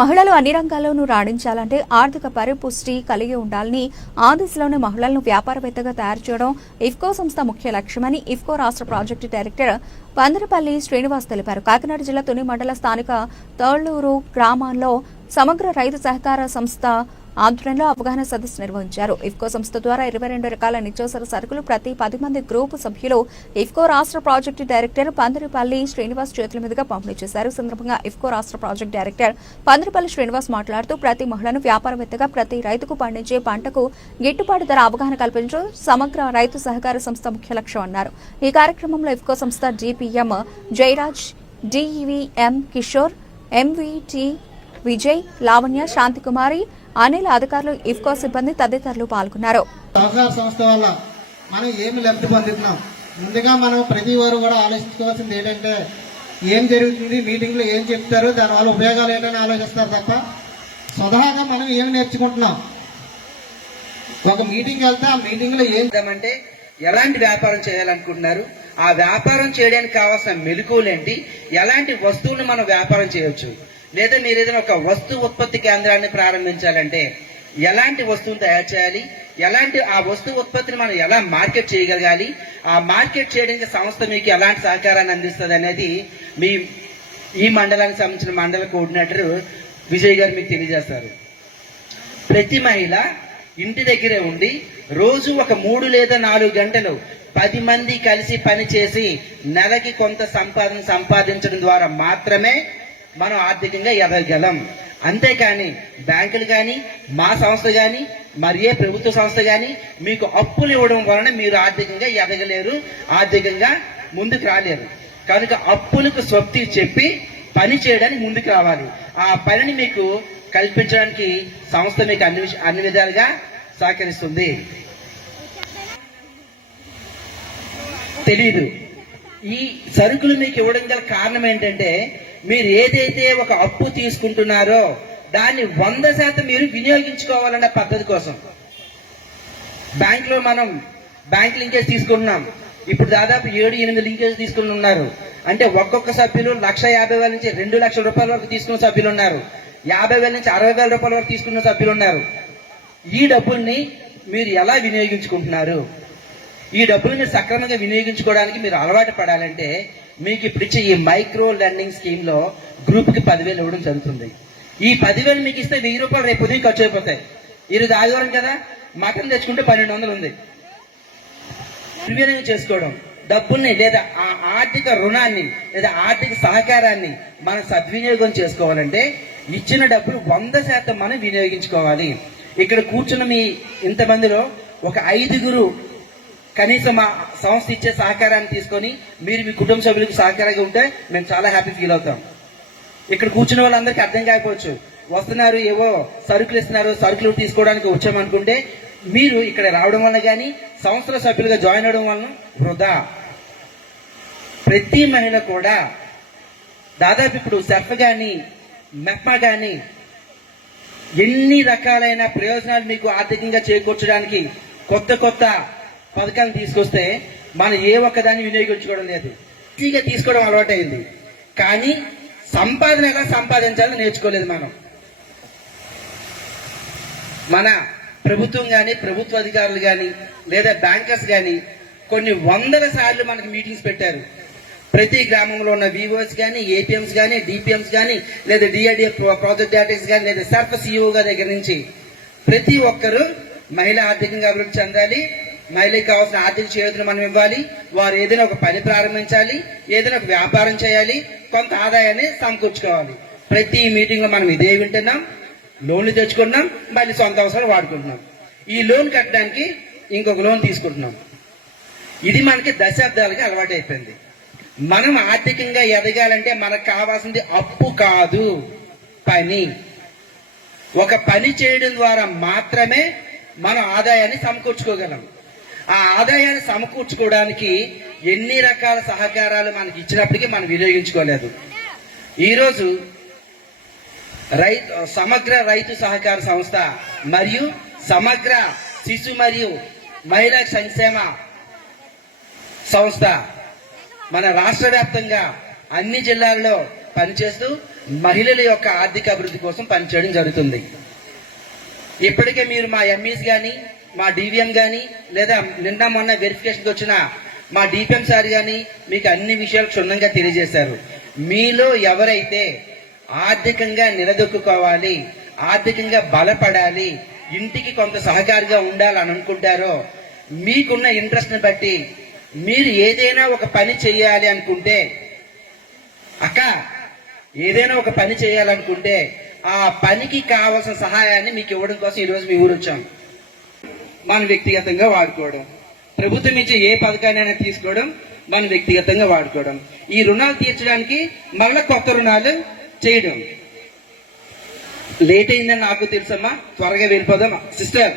మహిళలు అన్ని రంగాల్లోనూ రాణించాలంటే ఆర్థిక పరిపుష్టి కలిగి ఉండాలని ఆ దిశలోనే మహిళలను వ్యాపారవేత్తగా తయారు చేయడం ఇఫ్కో సంస్థ ముఖ్య లక్ష్యమని ఇఫ్కో రాష్ట్ర ప్రాజెక్టు డైరెక్టర్ పందిరపల్లి శ్రీనివాస్ తెలిపారు. కాకినాడ జిల్లా తుని మండల స్థానిక తోళ్లూరు గ్రామాల్లో సమగ్ర రైతు సహకార సంస్థ ఆధ్వర్యంలో అవగాహన సదస్సు నిర్వహించారు. ఇఫ్కో సంస్థ ద్వారా 22 రకాల నిత్యావసర సరుకులు ప్రతి 10 మంది గ్రూపు సభ్యులు ఇఫ్కో రాష్ట్ర ప్రాజెక్టు డైరెక్టర్ పందిరిపల్లి శ్రీనివాస్ చేతుల మీదుగా పంపిణీ చేశారు. సందర్భంగా ఇఫ్కో రాష్ట్ర ప్రాజెక్టు డైరెక్టర్ పందిరిపల్లి శ్రీనివాస్ మాట్లాడుతూ ప్రతి మహిళను వ్యాపారవేత్తగా ప్రతి రైతుకు పండించే పంటకు గిట్టుబాటు ధర అవగాహన కల్పించడం సమగ్ర రైతు సహకార సంస్థ ముఖ్య లక్ష్యం అన్నారు. ఈ కార్యక్రమంలో ఇఫ్కో సంస్థ డిపిఎం జయరాజ్, డివిఎం కిషోర్, ఎంవిటి విజయ్, లావణ్య, శాంతికుమారి, అనిల్, అధికారులు, ఇఫ్కో సిబ్బంది తదితరులు పాల్గొన్నారు. సహకార సంస్థ వల్ల మనం ఏమి లబ్ధి పొందుతున్నాం, ముందుగా మనం ప్రతి వారు కూడా ఆలోచించుకోవాల్సింది ఏంటంటే ఏం జరుగుతుంది, మీటింగ్లో ఏం చెప్తారు, దానివల్ల ఉపయోగాలు ఏంటని ఆలోచిస్తారు తప్ప స్వతహాగా మనం ఏమి నేర్చుకుంటున్నాం. ఒక మీటింగ్ వెళ్తే ఆ మీటింగ్లో ఏం అంటే ఎలాంటి వ్యాపారం చేయాలనుకుంటున్నారు, ఆ వ్యాపారం చేయడానికి కావాల్సిన మెలకువలేంటి, ఎలాంటి వస్తువులు మనం వ్యాపారం చేయవచ్చు, లేదా మీరు ఏదైనా ఒక వస్తు ఉత్పత్తి కేంద్రాన్ని ప్రారంభించాలంటే ఎలాంటి వస్తువును తయారు చేయాలి, ఎలాంటి ఆ వస్తు ఉత్పత్తిని మనం ఎలా మార్కెట్ చేయగలగాలి, ఆ మార్కెట్ చేయడానికి సంస్థ మీకు ఎలాంటి సహకారాన్ని అందిస్తుంది అనేది మీ ఈ మండలానికి సంబంధించిన మండల కోఆర్డినేటర్ విజయ్ గారు మీకు తెలియజేస్తారు. ప్రతి మహిళ ఇంటి దగ్గరే ఉండి రోజు ఒక 3 లేదా 4 గంటలు 10 మంది కలిసి పని చేసి నెలకి కొంత సంపాదన సంపాదించడం ద్వారా మాత్రమే మనం ఆర్థికంగా ఎదగలం. అంతేకాని బ్యాంకులు కానీ, మా సంస్థ కానీ, మరి ఏ ప్రభుత్వ సంస్థ కానీ మీకు అప్పులు ఇవ్వడం వలన మీరు ఆర్థికంగా ఎదగలేరు, ఆర్థికంగా ముందుకు రాలేరు. కనుక అప్పులకు స్వప్తి చెప్పి పని చేయడానికి ముందుకు రావాలి. ఆ పనిని మీకు కల్పించడానికి సంస్థ మీకు అన్ని విధాలుగా సహకరిస్తుంది. తెలీదు ఈ సరుకులు మీకు ఇవ్వడం గల కారణం ఏంటంటే మీరు ఏదైతే ఒక అప్పు తీసుకుంటున్నారో దాన్ని 100% మీరు వినియోగించుకోవాలన్న పద్ధతి కోసం. బ్యాంకులో మనం బ్యాంక్ లింకేజ్ తీసుకుంటున్నాం, ఇప్పుడు దాదాపు 7-8 లింకేజ్ తీసుకుని ఉన్నారు. అంటే ఒక్కొక్క సభ్యులు 1,50,000 నుంచి 2 లక్షల రూపాయల వరకు తీసుకున్న సభ్యులు ఉన్నారు, 50,000 నుంచి 60,000 రూపాయల వరకు తీసుకున్న సభ్యులు ఉన్నారు. ఈ డబ్బుల్ని మీరు ఎలా వినియోగించుకుంటున్నారు, ఈ డబ్బుల్ని సక్రమంగా వినియోగించుకోవడానికి మీరు అలవాటు పడాలంటే మీకు ఇప్పుడు ఇచ్చే ఈ మైక్రో లెండింగ్ స్కీమ్ లో గ్రూప్ కి 10,000 ఇవ్వడం జరుగుతుంది. ఈ 10,000 మీకు ఇస్తే 1,000 రూపాయలు రేపు ఉదయం ఖర్చు అయిపోతాయి. ఈరోజు ఆదివారం కదా, మటన్ తెచ్చుకుంటే 1,200 ఉంది. నిర్వీర్యం చేసుకోవడం, డబ్బుల్ని లేదా ఆ ఆర్థిక రుణాన్ని లేదా ఆర్థిక సహకారాన్ని మనం సద్వినియోగం చేసుకోవాలంటే ఇచ్చిన డబ్బులు 100% మనం వినియోగించుకోవాలి. ఇక్కడ కూర్చున్న మీ ఇంతమందిలో ఒక 5గురు కనీసం మా సంస్థ ఇచ్చే సహకారాన్ని తీసుకొని మీరు మీ కుటుంబ సభ్యులకు సహకారంగా ఉంటే మేము చాలా హ్యాపీ ఫీల్ అవుతాం. ఇక్కడ కూర్చున్న వాళ్ళందరికీ అర్థం కాకపోవచ్చు, వస్తున్నారు ఏవో సరుకులు ఇస్తున్నారు, సరుకులు తీసుకోవడానికి వచ్చామనుకుంటే మీరు ఇక్కడ రావడం వల్ల కానీ సంస్థల సభ్యులుగా జాయిన్ అవడం వలన వృధా. ప్రతి మహిళ కూడా దాదాపు ఇప్పుడు సెర్ఫ్ కానీ మెప్మా కానీ ఎన్ని రకాలైన ప్రయోజనాలు మీకు ఆర్థికంగా చేకూర్చడానికి కొత్త కొత్త పథకాలు తీసుకొస్తే మనం ఏ ఒక్కదాన్ని వినియోగించుకోవడం లేదు, ఈజీగా తీసుకోవడం అలవాటైంది. కానీ సంపాదన ఎలా సంపాదించాలో నేర్చుకోలేదు. మన ప్రభుత్వం కానీ, ప్రభుత్వ అధికారులు కానీ, లేదా బ్యాంకర్స్ కానీ కొన్ని 100 సార్లు మనకి మీటింగ్స్ పెట్టారు. ప్రతి గ్రామంలో ఉన్న వివోస్ కానీ, ఏపీఎంస్ కానీ, డిపిఎంస్ కానీ, లేదా డిఆర్డిఏ ప్రాజెక్ట్ డైరెక్టర్స్ కానీ, లేదా సర్ఫ్ సిఇఓ దగ్గర నుంచి ప్రతి ఒక్కరూ మహిళ ఆర్థికంగా అభివృద్ధి చెందాలి, మహిళకి కావాల్సిన ఆర్థిక చేయూతను మనం ఇవ్వాలి, వారు ఏదైనా ఒక పని ప్రారంభించాలి, ఏదైనా ఒక వ్యాపారం చేయాలి, కొంత ఆదాయాన్ని సమకూర్చుకోవాలి. ప్రతి మీటింగ్ లో మనం ఇదే వింటున్నాం. లోన్లు తెచ్చుకుంటున్నాం, మళ్ళీ సొంత అవసరాలు వాడుకుంటున్నాం. ఈ లోన్ కట్టడానికి ఇంకొక లోన్ తీసుకుంటున్నాం. ఇది మనకి దశాబ్దాలుగా అలవాటు అయిపోయింది. మనం ఆర్థికంగా ఎదగాలంటే మనకు కావాల్సింది అప్పు కాదు, పని. ఒక పని చేయడం ద్వారా మాత్రమే మనం ఆదాయాన్ని సమకూర్చుకోగలం. ఆ ఆదాయాన్ని సమకూర్చుకోవడానికి ఎన్ని రకాల సహకారాలు మనకి ఇచ్చినప్పటికీ మనం వినియోగించుకోలేదు. ఈరోజు సమగ్ర రైతు సహకార సంస్థ మరియు సమగ్ర శిశు మరియు మహిళా సంక్షేమ సంస్థ మన రాష్ట్ర వ్యాప్తంగా అన్ని జిల్లాల్లో పనిచేస్తూ మహిళల యొక్క ఆర్థిక అభివృద్ధి కోసం పనిచేయడం జరుగుతుంది. ఇప్పటికే మీరు మా ఎంఈస్ కానీ, మా డివిఎం కానీ, లేదా నిన్న మొన్న వెరిఫికేషన్కి వచ్చిన మా డిపిఎం సార్ కానీ మీకు అన్ని విషయాలు క్షుణ్ణంగా తెలియజేశారు. మీలో ఎవరైతే ఆర్థికంగా నిలదొక్కుకోవాలి, ఆర్థికంగా బలపడాలి, ఇంటికి కొంత సహకారిగా ఉండాలని అనుకుంటారో, మీకున్న ఇంట్రెస్ట్ని బట్టి మీరు ఏదైనా ఒక పని చేయాలి అనుకుంటే, అక్క ఏదైనా ఒక పని చేయాలనుకుంటే ఆ పనికి కావాల్సిన సహాయాన్ని మీకు ఇవ్వడం కోసం ఈరోజు మీ ఊరు వచ్చాం. మనం వ్యక్తిగతంగా వాడుకోవడం, ప్రభుత్వం ఇచ్చే ఏ పథకాన్ని తీసుకోవడం, మనం వ్యక్తిగతంగా వాడుకోవడం, ఈ రుణాలు తీర్చడానికి మళ్ళీ కొత్త రుణాలు చేయడం. లేట్ అయిందని నాకు తెలుసమ్మా, త్వరగా వెళ్ళిపోదాం సిస్టర్.